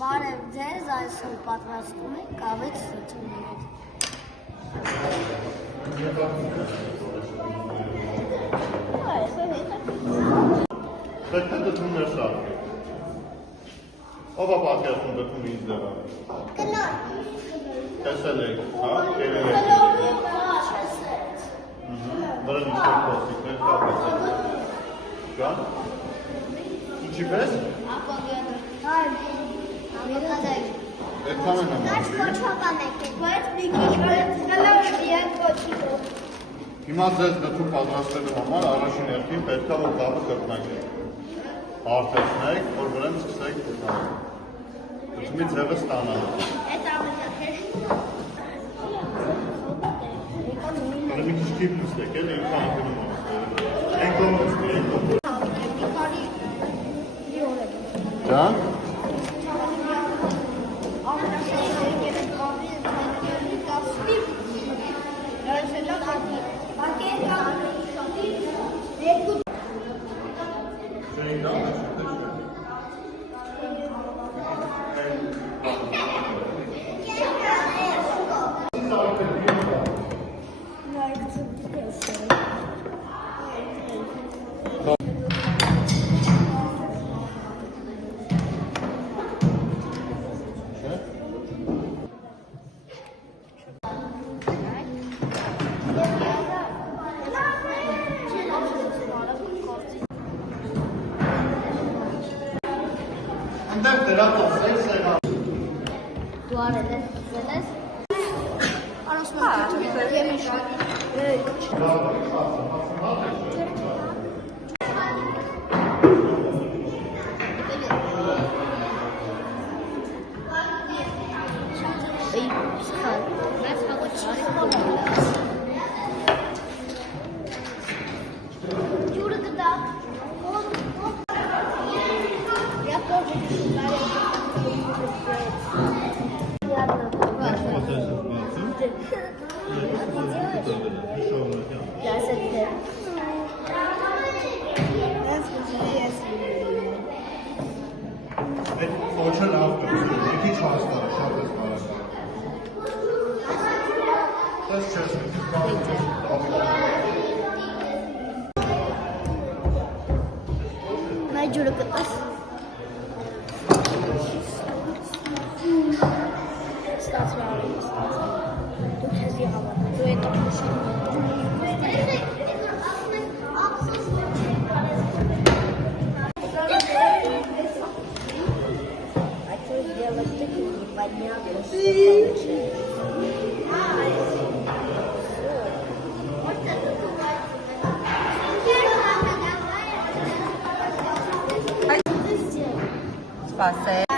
Բարև ձեզ, այսօր պատրաստում ենք կավեց լուծումներ։ Պետք է դդումներ շարժվի։ Ով է պատկերացնում դդումը ինձ դեռ։ Կնոջ։ Տեսել եք, հա, կերել եք։ Վրան ինչ-որ կոսիկներ կապեցել։ Կան։ Ինչի պես։ Էդքան են Հիմա ձեզ դդում պատրաստելու համար առաջին հերթին պետք է որ կավը կրկնակեք։ Հարթեցնեք, որ վրան սկսեք կրկնակել։ Դդումի ձևը ստանալու։ Կարը մի քիչ կիպ նստեք, էլ ինքը անգնում է։ Են կողմ նստի, են կողմ։ Ջան։ Անդեղ դրատով, սեղան։ Դու արել ես, արոսմանը եմիշ։ Ոչը լավ կրսում, եկի չհաստարը, շատ ես բարաշար։ Տես չես մի քիչ բարում չես Նայ ջուրը կտաս։ Ստացվա դու քեզի հավատ, դու էտ делать такие непонятные Спасибо.